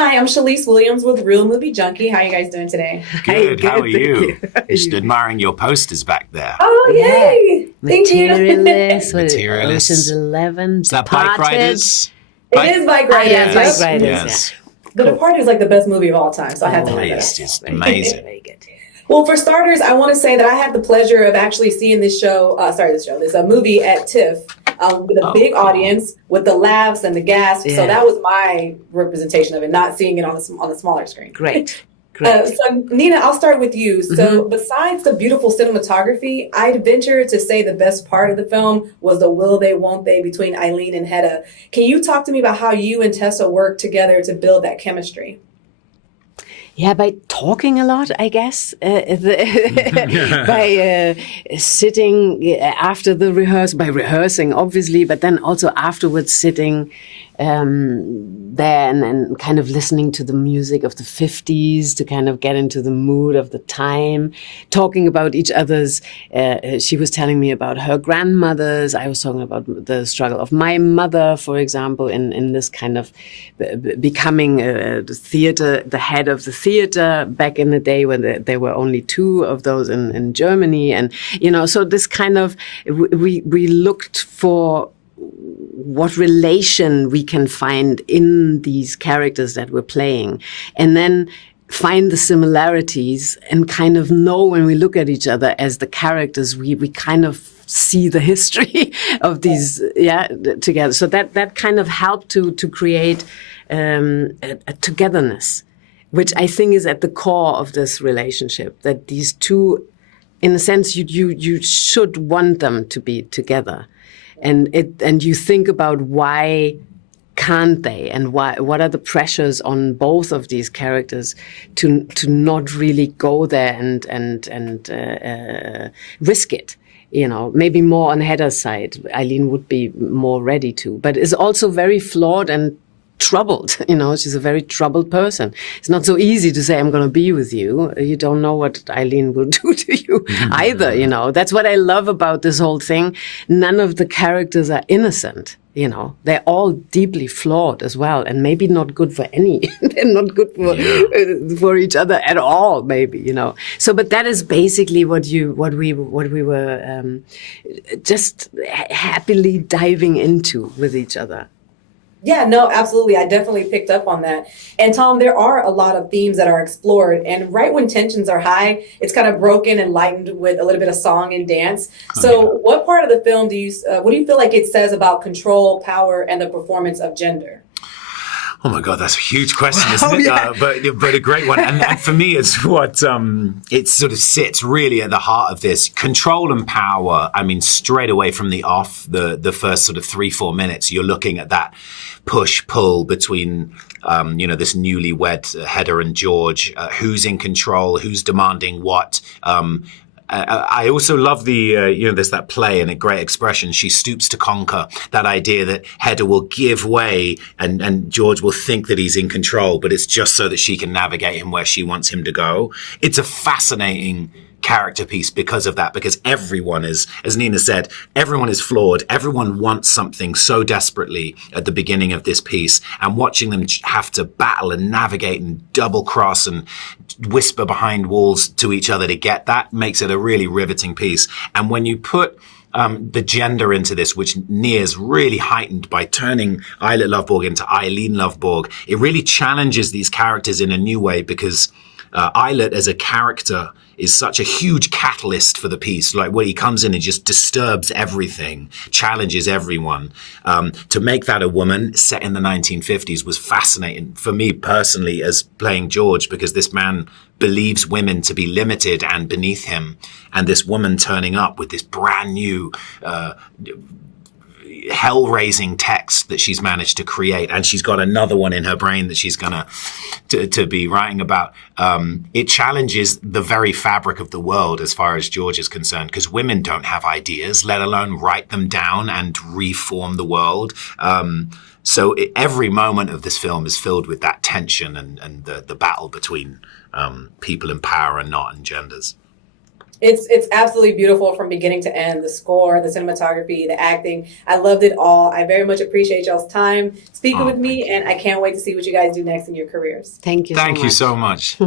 Hi, I'm Chalice Williams with Real Movie Junkie. How are you guys doing today? Good. How are Thank you? you. Just admiring your posters back there. Oh, Yeah. yay! Thank you. Materialist, Materialist. Ocean's 11, Is that Bike Departed. Riders? It is Bike Riders. Yeah, Bike Yes. Riders, Yes. The Departed is like the best movie of all time, so I had to Oh, have It's that. just Very amazing. good, very good. Well, for starters, I want to say that I had the pleasure of actually seeing this movie at TIFF with a big cool. audience, with the laughs and the gasps. So Yeah. that was my representation of it, not seeing it on the smaller screen. Great. Great. So Nina, I'll start with you. So besides the beautiful cinematography, I'd venture to say the best part of the film was the will they, won't they between Eileen and Hedda. Can you talk to me about how you and Tessa worked together to build that chemistry? Yeah, by talking a lot, I guess. By sitting after the rehearsal, by rehearsing, obviously, but then also afterwards sitting there and kind of listening to the music of the 50s to kind of get into the mood of the time, talking about each other's. She was telling me about her grandmothers. I was talking about the struggle of my mother, for example, in this kind of becoming the head of the theater back in the day when there were only two of those in Germany. And, so this kind of, we looked for what relation we can find in these characters that we're playing, and then find the similarities and kind of know when we look at each other as the characters, we kind of see the history of these, together. So that kind of helped to create a togetherness, which I think is at the core of this relationship, that these two, in a sense, you should want them to be together. And you think about why can't they, and what are the pressures on both of these characters to not really go there and risk it. Maybe more on Hedda's side. Eileen would be more ready to, but is also very flawed and troubled. She's a very troubled person. It's not so easy to say, I'm going to be with you. You don't know what Eileen will do to you either, That's what I love about this whole thing. None of the characters are innocent, They're all deeply flawed as well, and maybe not good for any. They're not good for each other at all, maybe, So, but that is basically what we were just happily diving into with each other. Yeah, no, absolutely. I definitely picked up on that. And Tom, there are a lot of themes that are explored. And right when tensions are high, it's kind of broken and lightened with a little bit of song and dance. So what part of the film what do you feel like it says about control, power, and the performance of gender? Oh my God, that's a huge question, isn't it? Yeah. But a great one. And for me, it's what it sort of sits really at the heart of this. Control and power, I mean, straight away from the off, the first sort of 3-4 minutes, you're looking at that push-pull between, this newlywed Hedda and George, who's in control, who's demanding what. I also love there's that play and a great expression, she stoops to conquer, that idea that Hedda will give way and George will think that he's in control, but it's just so that she can navigate him where she wants him to go. It's a fascinating character piece because of that, because everyone is, as Nina said, everyone is flawed. Everyone wants something so desperately at the beginning of this piece, and watching them have to battle and navigate and double cross and whisper behind walls to each other to get that makes it a really riveting piece. And when you put the gender into this, which Nia's really heightened by turning Eilert Lovborg into Eileen Lovborg, it really challenges these characters in a new way, because Eilert as a character is such a huge catalyst for the piece. Like, where he comes in and just disturbs everything, challenges everyone. To make that a woman set in the 1950s was fascinating for me personally as playing George, because this man believes women to be limited and beneath him. And this woman turning up with this brand new hell-raising text that she's managed to create, and she's got another one in her brain that she's gonna to be writing about. It challenges the very fabric of the world as far as George is concerned, because women don't have ideas, let alone write them down and reform the world. So every moment of this film is filled with that tension and the battle between people in power and not, and genders. It's absolutely beautiful from beginning to end. The score, the cinematography, the acting. I loved it all. I very much appreciate y'all's time speaking with me, and I can't wait to see what you guys do next in your careers. Thank you so much. Thank you so much.